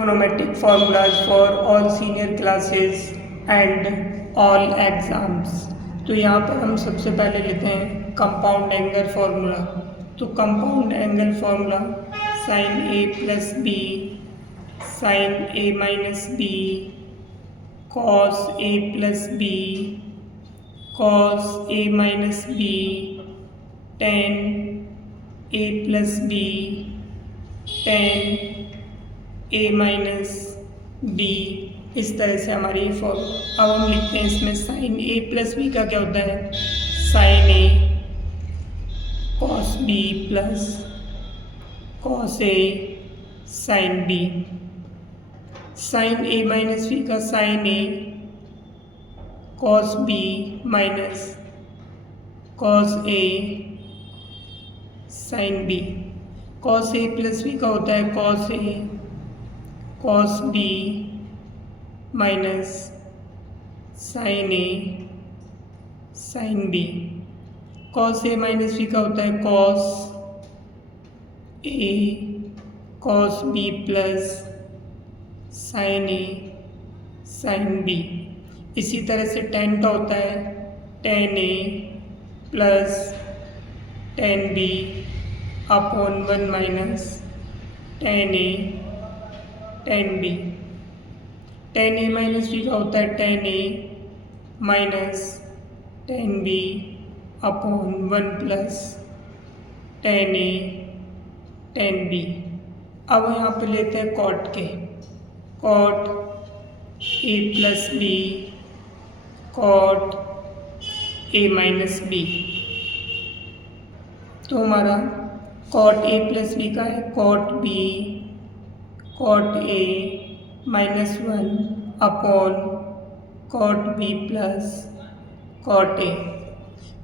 Phonometric formulas for all senior classes and all exams। तो यहाँ पर हम सबसे पहले लेते हैं कंपाउंड एंगल फार्मूला। तो compound angle formula sign A plus B sign A minus B cos A plus B cos A minus B tan A plus B tan A minus B. इस तरह से हमारी फॉर्मूला। अब हम लिखते हैं इसमें साइन ए प्लस बी का क्या होता है, sign A cos B plus cos A sine B. Sign A minus B का sign A cos B minus cos A sine B. Cos A plus B का होता है cos A cos B minus sign A sine B. Cos A minus B का होता है cos A cos B plus sign A sine B. इसी तरह से ten का होता है tan A plus ten B upon one minus tan A tan B. Tan A minus B का होता है tan A minus tan B upon one plus tan A tan B. अब यहाँ पे लेते हैं कॉट के। Cot A plus B cot A minus B. तो हमारा कॉट ए प्लस बी का है cot B cot A minus one upon cot B plus cot A.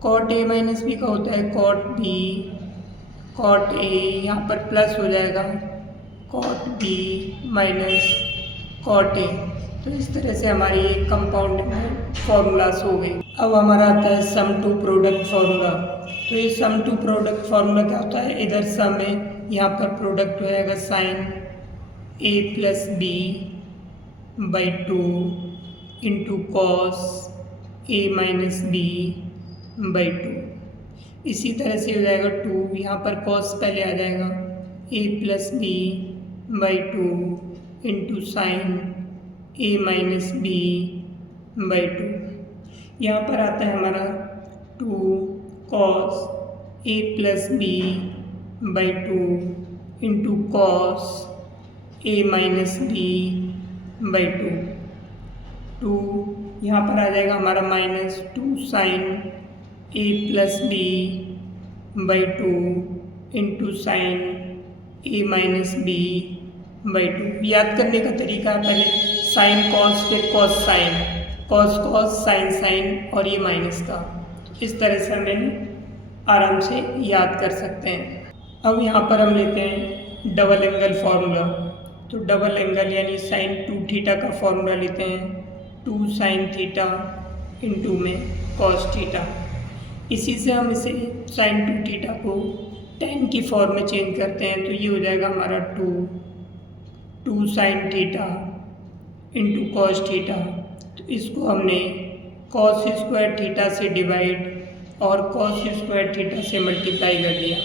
Cot A minus B का होता है कॉट बी कॉट ए, यहाँ पर plus हो जाएगा cot B minus cot A. तो इस तरह से हमारी ये कंपाउंड में फॉर्मूलाज हो गई। अब हमारा आता है सम टू प्रोडक्ट फार्मूला। तो ये सम टू प्रोडक्ट फार्मूला क्या होता है, इधर सम है, यहाँ पर प्रोडक्ट हो जाएगा sine A plus B by two into cos A minus B by two. इसी तरह से हो जाएगा टू, यहाँ पर कॉस पहले आ जाएगा A plus B by two into sine A minus B by two. यहाँ पर आता है हमारा two cos A plus B by two into cos A minus B by two. Two यहाँ पर आ जाएगा हमारा minus two sine A plus B by two into sine A minus B by two. याद करने का तरीका है, पहले साइन कॉस फिर cos sine, cos cos sign sign और ये माइनस का। इस तरह से हमें आराम से याद कर सकते हैं। अब यहाँ पर हम लेते हैं डबल एंगल फार्मूला। तो डबल एंगल यानी साइन टू थीटा का फार्मूला लेते हैं, टू साइन थीटा इंटू में कॉस थीटा। इसी से हम इसे साइन टू थीटा को टेन की फॉर्म में चेंज करते हैं। तो ये हो जाएगा हमारा two sine theta into cos theta. तो इसको हमने कॉस स्क्वायर थीटा से डिवाइड और कॉस स्क्वायर थीटा से मल्टीप्लाई कर दिया।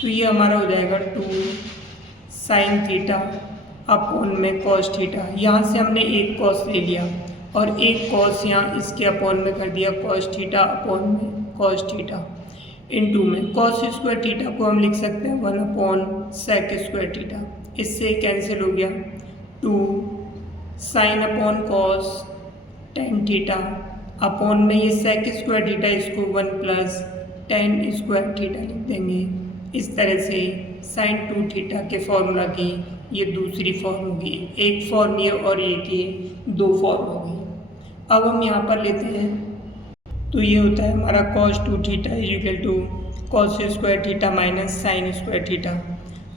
तो ये हमारा हो जाएगा टू साइन थीटा अपॉन में कॉस थीटा। यहाँ से हमने एक कॉस ले लिया और एक कॉस यहाँ इसके अपॉन में कर दिया, कॉस थीटा अपॉन में कॉस थीटा इंटू में कॉस स्क्वायर थीटा को हम लिख सकते हैं one upon sec square theta. इससे कैंसिल हो गया। Two sine upon cos tan theta upon में ये सेक स्क्वायर थीटा, इसको one plus tan square theta लिख देंगे। इस तरह से साइन टू थीटा के फॉर्मूला की ये दूसरी फॉर्म होगी। एक फॉर्म ये और एक ये दो फॉर्म होगी। अब हम यहाँ पर लेते हैं, तो ये होता है हमारा cos two theta is equal to cos square theta minus sine square theta.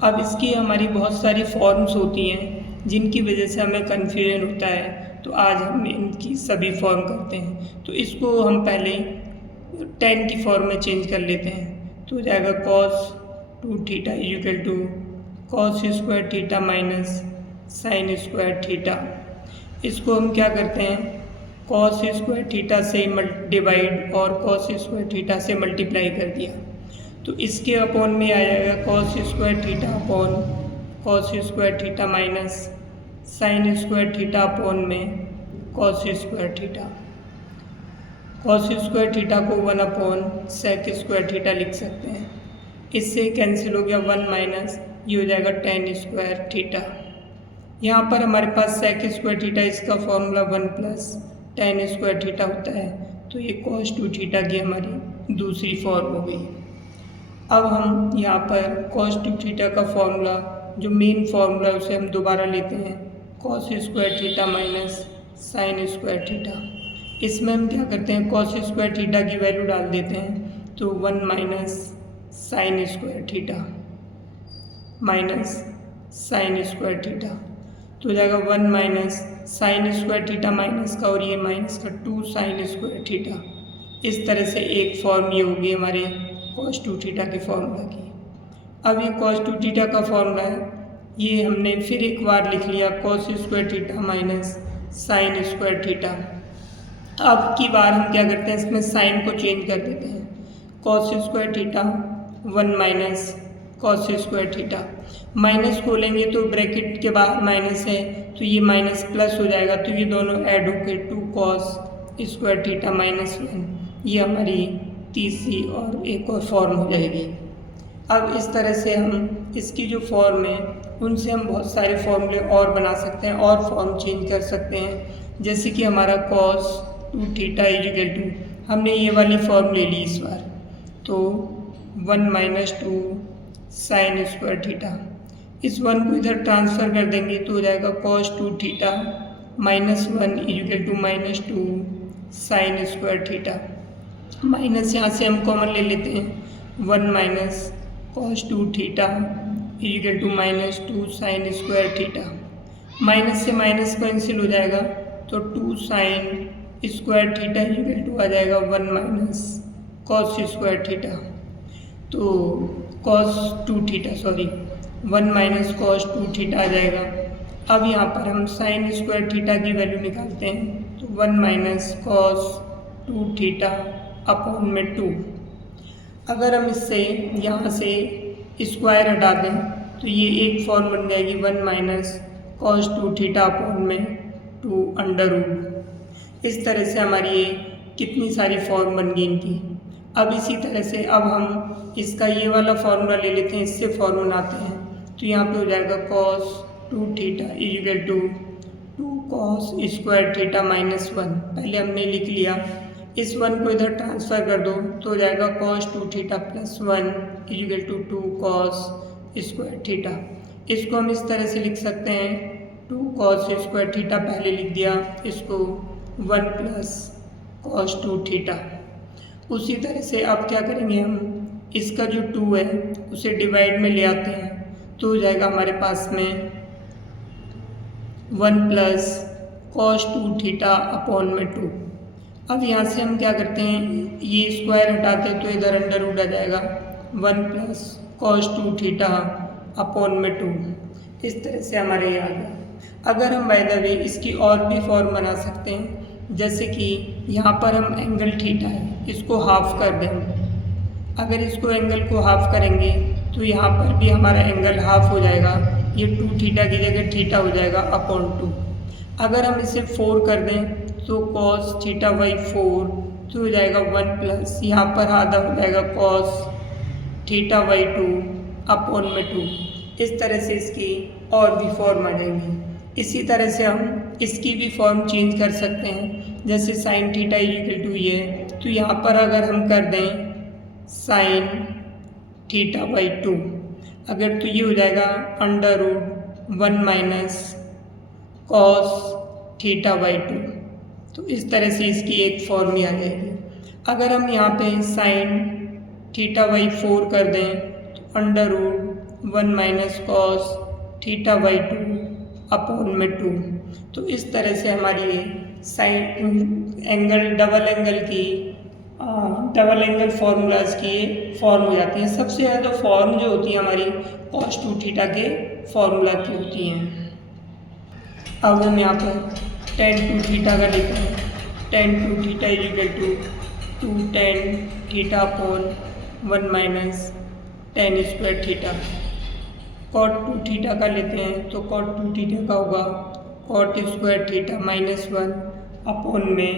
अब इसकी हमारी बहुत सारी फॉर्म्स होती हैं जिनकी वजह से हमें कन्फ्यूजन होता है। तो आज हम इनकी सभी फॉर्म करते हैं। तो इसको हम पहले टेन की फॉर्म में चेंज कर लेते हैं। तो हो जाएगा cos two theta is equal to cos square theta minus sine square theta. इसको हम क्या करते हैं, कॉस स्क्वायर थीटा से डिवाइड और कॉस स्क्वायर थीटा से मल्टीप्लाई कर दिया, तो इसके अपॉन में आ जाएगा cos square theta upon cos square theta minus sine square theta upon में cos square theta. Cos square theta को 1 अपॉन सेक स्क्वायर थीटा लिख सकते हैं। इससे कैंसिल हो गया 1 माइनस, ये हो जाएगा टेन स्क्वायर थीटा। यहाँ पर हमारे पास सेक स्क्वायर थीटा, इसका formula 1 plus tan square theta होता है, तो ये कॉस 2 थीटा की हमारी दूसरी फॉर्म हो गई। अब हम यहाँ पर कॉस 2 थीटा का फॉर्मूला, जो मेन फॉर्मूला उसे हम दोबारा लेते हैं, cos square theta minus sine square theta. इसमें हम क्या करते हैं, कॉस स्क्वायर थीटा की वैल्यू डाल देते हैं, तो 1 minus sine square theta minus sine square theta, तो हो जाएगा 1 minus sine square theta minus का और ये माइनस का 2 साइन स्क्वायर थीटा। इस तरह से एक फॉर्म ये होगी हमारे कॉस 2 थीटा की फॉर्मूला की। अब ये कॉस 2 थीटा का फॉर्मूला है, ये हमने फिर एक बार लिख लिया, cos square theta minus sine square theta. अब की बार हम क्या करते हैं, इसमें साइन को चेंज कर देते हैं, cos square theta 1 minus cos square theta. Minus खोलेंगे तो ब्रैकेट के बाहर माइनस है, तो ये माइनस प्लस हो जाएगा, तो ये दोनों ऐड होकर 2 कॉस स्क्वायर थीटा माइनस 1, ये हमारी तीसरी और एक और फॉर्म हो जाएगी। अब इस तरह से हम इसकी जो फॉर्म है उनसे हम बहुत सारे फॉर्मूले और बना सकते हैं और फॉर्म चेंज कर सकते हैं। जैसे कि हमारा कॉस 2 थीटा इक्वल टू, हमने ये वाली फॉर्म ले ली इस बार, तो 1 माइनस 2 साइन स्क्वायर थीटा। इस 1 को इधर ट्रांसफ़र कर देंगे तो हो जाएगा cos 2 theta minus 1 equal to minus 2 sine square theta. Minus यहाँ से हम कॉमन ले लेते हैं, 1 minus cos 2 theta equal to minus 2 sine square theta. Minus से माइनस कैंसिल हो जाएगा, तो 2 sine square theta equal to आ जाएगा 1 माइनस कॉस स्क्वायर थीटा। तो cos 2 theta 1 minus cos 2 theta आ जाएगा। अब यहाँ पर हम साइन स्क्वायर थीटा की वैल्यू निकालते हैं, तो 1 माइनस कॉस 2 थीटा अपॉन में 2। अगर हम इससे यहाँ से स्क्वायर हटा दें तो ये एक फॉर्म बन जाएगी 1 माइनस कॉस 2 थीटा अपॉन में 2 अंडर रूट। इस तरह से हमारी ये कितनी सारी फॉर्म बन गई इनकी। अब इसी तरह से अब हम इसका ये वाला फॉर्मूला ले लेते हैं, इससे फॉर्म बनाते हैं, तो यहाँ पे हो जाएगा cos 2 theta equal to 2 cos square theta minus 1। पहले हमने लिख लिया, इस 1 को इधर ट्रांसफ़र कर दो तो हो जाएगा cos 2 theta plus 1 equal to 2 cos square theta. इसको हम इस तरह से लिख सकते हैं, 2 कॉस स्क्वायर थीटा पहले लिख दिया, इसको 1 प्लस कॉस 2 थीटा। उसी तरह से अब क्या करेंगे, हम इसका जो 2 है उसे डिवाइड में ले आते हैं, तो हो जाएगा हमारे पास में 1 प्लस कॉस 2 थीटा अपॉन में 2। अब यहाँ से हम क्या करते हैं, ये स्क्वायर हटाते हैं तो इधर अंडर रूट आ जाएगा 1 प्लस कॉस 2 थीटा अपॉन में 2। इस तरह से हमारे ये आ गया। अगर हम बाय द वे इसकी और भी फॉर्म बना सकते हैं, जैसे कि यहाँ पर हम एंगल थीटा है इसको हाफ कर दें। अगर इसको एंगल को हाफ करेंगे तो यहाँ पर भी हमारा एंगल हाफ हो जाएगा, ये 2 थीटा की जगह थीटा हो जाएगा अपॉन 2। अगर हम इसे 4 कर दें तो कॉस थीटा बाई 4, तो हो जाएगा 1 प्लस यहाँ पर आधा हो जाएगा कॉस थीटा बाई 2 अपॉन में 2। इस तरह से इसकी और भी फॉर्म आ जाएंगी। इसी तरह से हम इसकी भी फॉर्म चेंज कर सकते हैं, जैसे साइन थीटा इक्वल टू ये, तो यहाँ पर अगर हम कर दें साइन थीटा बाई 2, अगर तो ये हो जाएगा under root 1 minus cos theta by 2। तो इस तरह से इसकी एक फॉर्म ही आ जाएगी। अगर हम यहाँ पे साइन थीटा बाई 4 कर दें तो under root 1 minus cos theta by 2 upon में 2। तो इस तरह से हमारी sine angle double angle formulas की फॉर्म हो जाती हैं। सबसे ज़्यादा फॉर्म जो होती है हमारी कॉस 2 थीटा के फार्मूला की होती हैं। अब हम यहाँ पर tan 2 थीटा का लेते हैं। tan 2 theta is equal to 2 tan theta upon 1 minus tan square theta. cot 2 theta का लेते हैं तो cot 2 थीटा का होगा cot square theta minus 1 upon में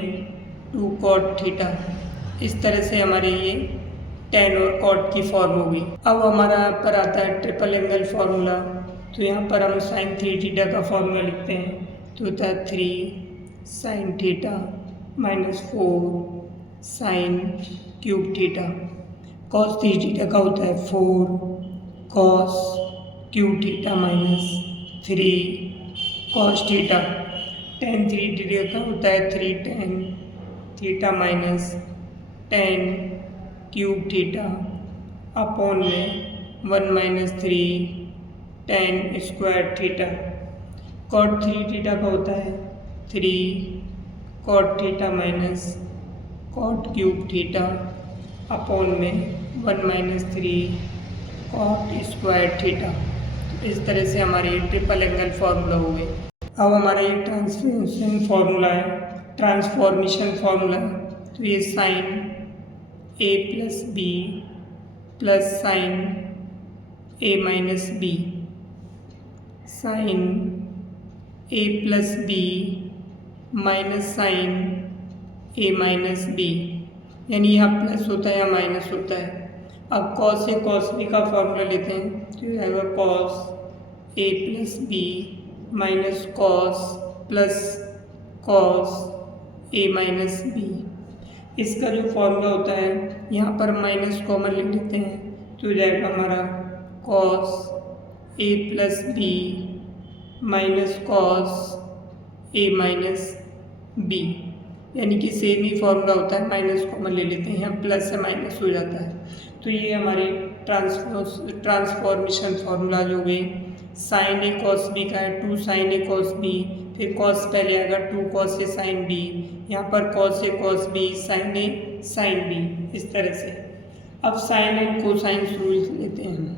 2 cot थीटा। इस तरह से हमारे ये tan और cot की फॉर्म होगी। अब हमारा यहाँ पर आता है ट्रिपल एंगल फार्मूला। तो यहाँ पर हम sin 3 थीटा का फार्मूला लिखते हैं तो होता है 3 sin theta minus 4 sin cube theta. cos 3 theta का होता है 4 cos cube theta minus 3 cos theta. tan 3 theta का होता है 3 tan theta minus tan cube theta upon में 1 minus 3 tan square theta. cot 3 theta का होता है 3 cot theta minus cot cube theta upon में 1 माइनस 3 cot स्क्वायर थीटा। इस तरह से हमारे ट्रिपल एंगल फार्मूला हो गए। अब हमारा ये ट्रांसफॉर्मेशन फार्मूला है, ट्रांसफॉर्मेशन फार्मूला है। तो ये sine a plus B plus sine a minus B, sine a plus B minus sine a minus B, यानी यहाँ प्लस होता है या माइनस होता है। अब cos a cos b का फॉर्मूला लेते हैं तो ये आएगा cos a plus B minus cos a minus B. इसका जो फॉर्मूला होता है यहाँ पर माइनस कॉमन ले लेते हैं तो हो जाएगा हमारा cos a plus B minus cos a minus B, यानी कि सेम ही फॉर्मूला होता है, माइनस कॉमन ले लेते हैं, यहाँ प्लस से माइनस हो जाता है। तो ये हमारे ट्रांसफॉर्मेशन फार्मूला जो गए साइन ए कॉस बी का है 2 साइन ए कॉस बी, फिर कॉस पहले आएगा 2 कॉस ए साइन बी, यहाँ पर cos A cos B sign A sine B, इस तरह से। अब साइन एंड कोसाइंस रूल लेते हैं,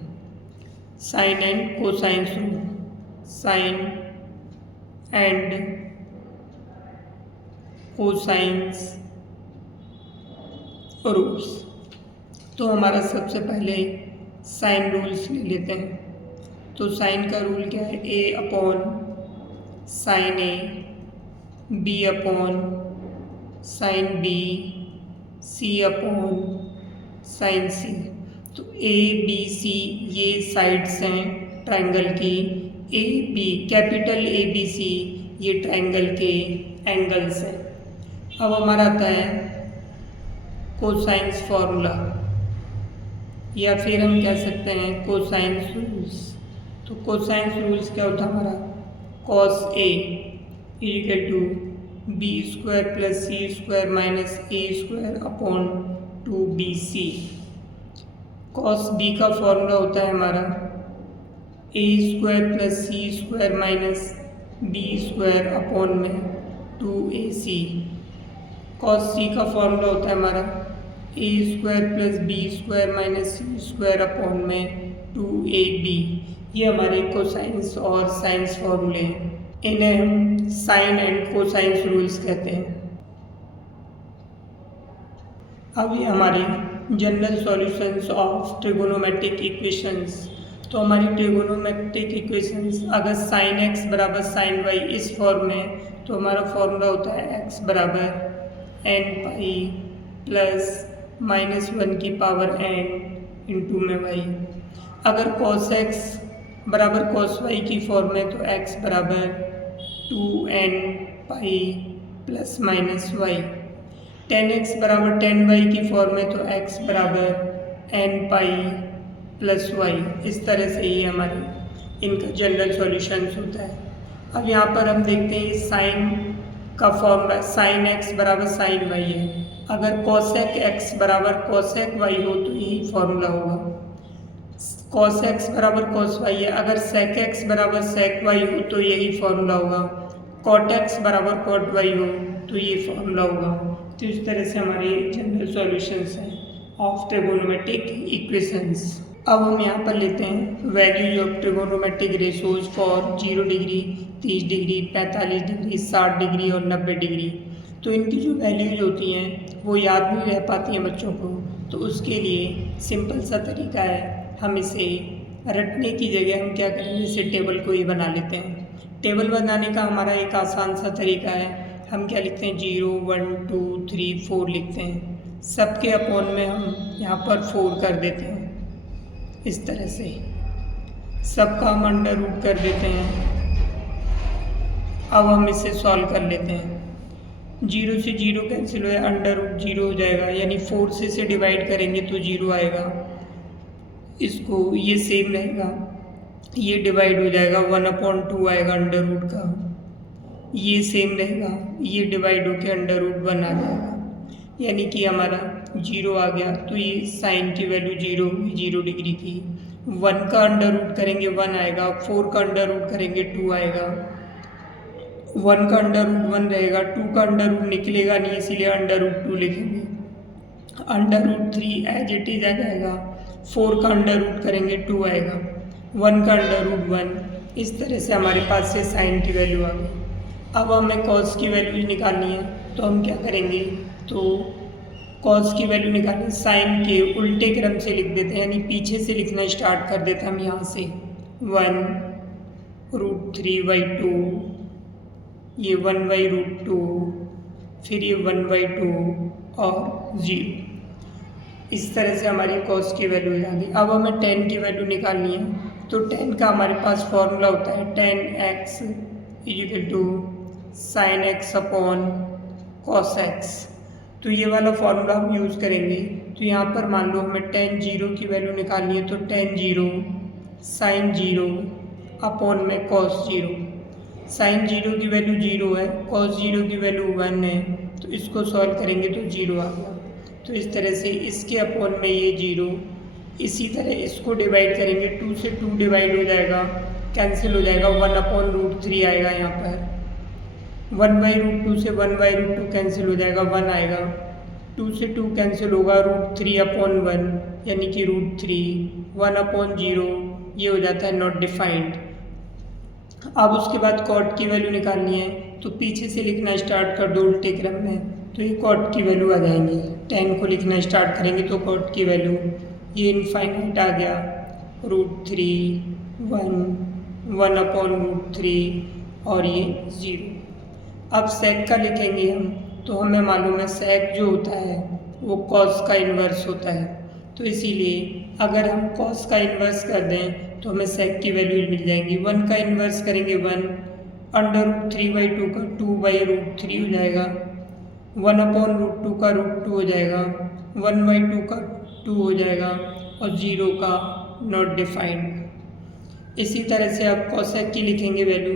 sine and cosines rule, sine and cosines rules. तो हमारा सबसे पहले साइन रूल्स ले लेते हैं। तो साइन का रूल क्या है, a upon sine A, b upon sine B, c upon sine C. तो a b c ये साइड्स हैं ट्रायंगल की, a b capital A B C ये ट्रायंगल के एंगल्स हैं। अब हमारा आता है कोसाइंस फॉर्मूला, या फिर हम कह सकते हैं कोसाइंस रूल्स। तो कोसाइंस रूल्स क्या होता है हमारा, cos A equal to B square plus C square minus A square upon 2bc। cos B का फॉर्मूला होता है हमारा a square plus C square minus B square upon में 2ac। cos C का फॉर्मूला होता है हमारा a square plus B square minus C square upon में 2ab। ये हमारे कोसाइंस और साइंस फॉर्मूले हैं, इन्हें हम साइन एंड कोसाइंस रूल्स कहते हैं। अब ये हमारे general solutions of trigonometric equations. तो हमारी ट्रिगोनोमेट्रिक इक्वेशंस अगर साइन एक्स बराबर साइन वाई इस फॉर्म में, तो हमारा फॉर्मूला होता है एक्स बराबर एन पाई प्लस माइनस 1 की पावर n इंटू में वाई। अगर cos x बराबर cos y की फॉर्म में, तो x बराबर 2n pi plus minus y. tan x बराबर tan y की फॉर्म में, तो x बराबर n पाई प्लस वाई। इस तरह से ये हमारे इनका जनरल सॉल्यूशंस होता है। अब यहाँ पर हम देखते हैं साइन का फॉर्मूला, साइन x बराबर साइन वाई है। अगर cosec x बराबर cosec y हो तो यही फॉर्मूला होगा। cos x बराबर cos y है, अगर sec x बराबर sec y हो तो यही फॉर्मूला होगा। cot x बराबर cot y हो तो ये फॉर्मूला होगा। तो इस तरह से हमारे जनरल सॉल्यूशंस हैं ऑफ ट्रिगोनोमेट्रिक इक्वेशंस। अब हम यहाँ पर लेते हैं values of trigonometric ratios for 0 degree, 30 degree, 45 degree, 60 degree और 90 डिग्री। तो इनकी जो वैल्यूज होती हैं वो याद नहीं रह पाती हैं बच्चों को, तो उसके लिए सिंपल सा तरीका है, हम इसे रटने की जगह हम क्या करेंगे, इसे टेबल को ही बना लेते हैं। टेबल बनाने का हमारा एक आसान सा तरीका है, हम क्या लिखते हैं 0, 1, 2, 3, 4 लिखते हैं। सबके अपॉन में हम यहाँ पर 4 कर देते हैं, इस तरह से सबका हम अंडर रूट कर देते हैं। अब हम इसे सॉल्व कर लेते हैं। 0 से 0 कैंसिल हुआ, अंडर रूट 0 हो जाएगा, यानी 4 से इसे डिवाइड करेंगे तो 0 आएगा। इसको ये सेम रहेगा, ये डिवाइड हो जाएगा, 1/2 आएगा अंडर रूट का। ये सेम रहेगा, ये डिवाइड होके अंडर रूट 1 आ जाएगा, यानी कि हमारा 0 आ गया। तो ये साइन की वैल्यू 0 हुई, 0 डिग्री की। 1 का अंडर रूट करेंगे 1 आएगा, 4 का अंडर रूट करेंगे 2 आएगा। 1 का अंडर रूट 1 रहेगा, 2 का अंडर रूट निकलेगा नहीं, इसीलिए अंडर रूट 2 लिखेंगे। Under root 3 as it is आ जाएगा, 4 का अंडर रूट करेंगे 2 आएगा, 1 का अंडर रूट 1। इस तरह से हमारे पास से साइन की वैल्यू आ गई। अब हमें कॉस की वैल्यू निकालनी है, तो हम क्या करेंगे, तो कॉस की वैल्यू निकालें, साइन के उल्टे क्रम से लिख देते हैं, यानी पीछे से लिखना स्टार्ट कर देते हैं हम यहाँ से। 1√3/2, ये 1/√2, फिर ये 1/2 और 0। इस तरह से हमारी कॉस की वैल्यू आ गई। अब हमें tan की वैल्यू निकालनी है, तो tan का हमारे पास फॉर्मूला होता है tan x = sin x upon cos x। तो ये वाला फॉर्मूला हम यूज़ करेंगे। तो यहाँ पर मान लो हमें tan 0 की वैल्यू निकालनी है, तो tan 0 sin 0 अपॉन में cos 0। sin 0 की वैल्यू 0 है, cos 0 की वैल्यू 1 है, तो इसको सॉल्व करेंगे तो 0 आ गया। तो इस तरह से इसके अपॉन में ये 0, इसी तरह इसको डिवाइड करेंगे, 2 से 2 डिवाइड हो जाएगा, कैंसिल हो जाएगा, 1/√3 आएगा यहाँ पर। 1/√2 से 1/√2 कैंसिल हो जाएगा, 1 आएगा। 2 से 2 कैंसिल होगा, √3/1 यानी कि √3, 1/0 ये हो जाता है नॉट डिफाइंड। अब उसके बाद कॉट की वैल्यू निकालनी है, तो पीछे से लिखना स्टार्ट कर दो उल्टे क्रम में, तो ये कॉट की वैल्यू आ जाएंगी। tan को लिखना स्टार्ट करेंगे तो कॉट की वैल्यू ये इनफाइनाइट आ गया, √3, 1/√3 और ये 0। अब सेक का लिखेंगे हम, तो हमें मालूम है सेक जो होता है वो कॉस का इन्वर्स होता है, तो इसीलिए अगर हम कॉस का इन्वर्स कर दें तो हमें सेक की वैल्यू मिल जाएंगी। 1 का इन्वर्स करेंगे 1, √3/2 का 2/√3 हो जाएगा, 1/√2 का √2 हो जाएगा, 1/2 का 2 हो जाएगा और 0 का नॉट डिफाइंड। इसी तरह से आप कॉसेक की लिखेंगे वैल्यू,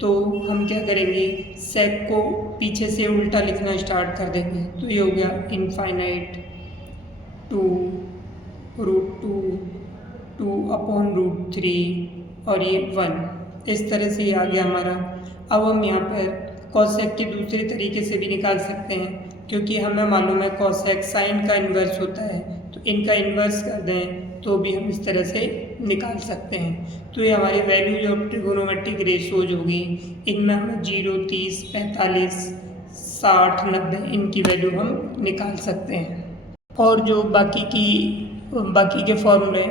तो हम क्या करेंगे, सेक को पीछे से उल्टा लिखना स्टार्ट कर देंगे, तो ये हो गया इनफाइनाइट 2√2, 2/√3 और ये 1। इस तरह से ये आ गया हमारा। अब हम यहाँ पर कॉसेक के दूसरे तरीके से भी निकाल सकते हैं, क्योंकि हमें मालूम है कॉसेक साइन का इन्वर्स होता है, तो इनका इन्वर्स कर दें तो भी हम इस तरह से निकाल सकते हैं। तो ये हमारी वैल्यूज ऑफ ट्रिगोनोमेट्रिक रेशोज होगी, इनमें हमें 0, 30, 45, 60, 90 इनकी वैल्यू हम निकाल सकते हैं। और जो बाकी के फॉर्मूले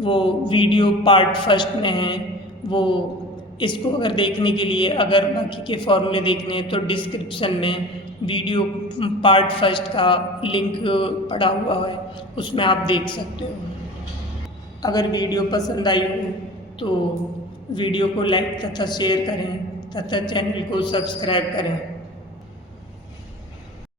वो वीडियो पार्ट फर्स्ट में हैं, वो इसको अगर देखने के लिए अगर बाकी के फॉर्मूले देखने हैं तो डिस्क्रिप्शन में वीडियो पार्ट फर्स्ट का लिंक पड़ा हुआ है, उसमें आप देख सकते हो। अगर वीडियो पसंद आई हो तो वीडियो को लाइक तथा शेयर करें तथा चैनल को सब्सक्राइब करें।